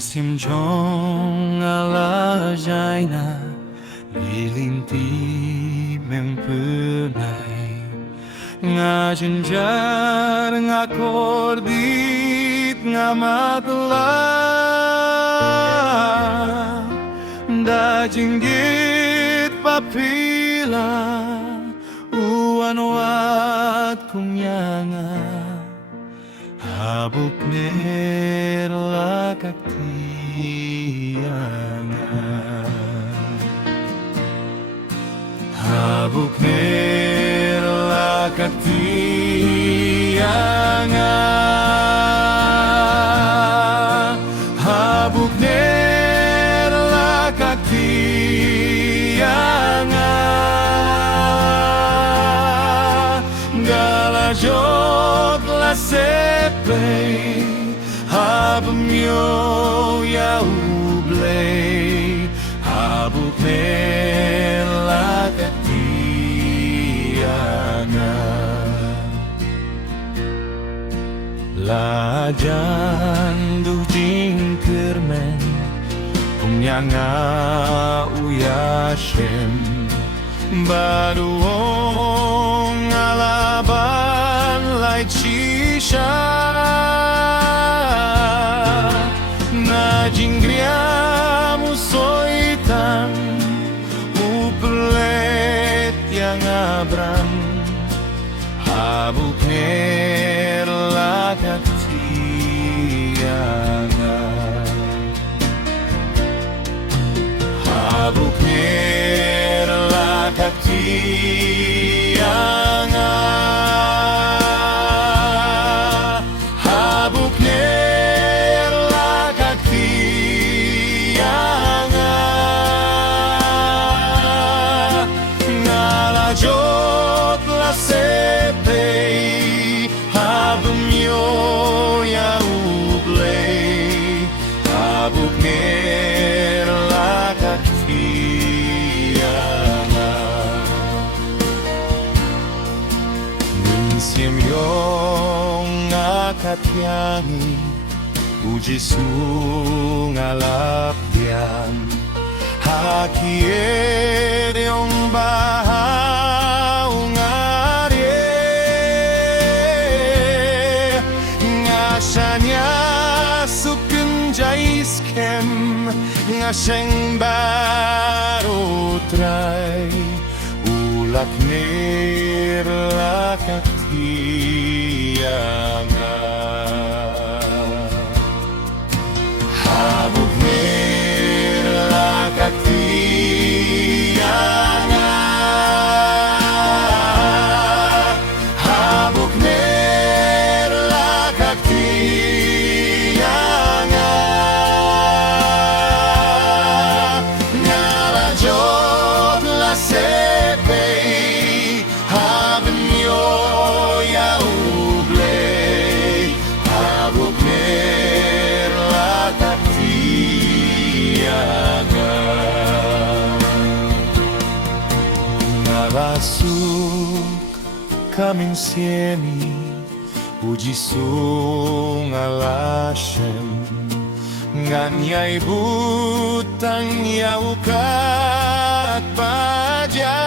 심정 알아자이나 lilinti mempenai ngajenjar ngakordit ngamatlah da jinggit papila uan wat kumyanga habuk nerla kaktianga habuk nerla kaktianga habuk nerla kaktianga galajot la sepe habmyo ya ublei habuk nerla kaktianga lajan du jingkermen kumyanga uyashem baruong alaban lai chisha na jingriamu soitan uplet yang abram habuk nerla kaktianga habuk nerla kaktianga habuk nerla kaktianga ngalajot la sepei habmyo ya ublei habuk nerla kaktianga Minsim yung akatyangi uji sungalapyan hakier yung bahaung arye ngasanya sukun jaiskem ngaseng baru try ulak nerla kaktianga habuk nerla kaktianga habuk nerla kaktianga ngalajot la sepei habmyo ya ublei habuk nerla kaktianga nabasuk kaming sieni uji sungalashem nganyay butang yaukat paja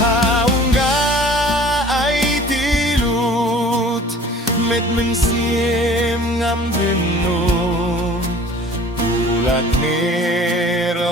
haungga ay tilut met mensiem ngam benun ulak nerla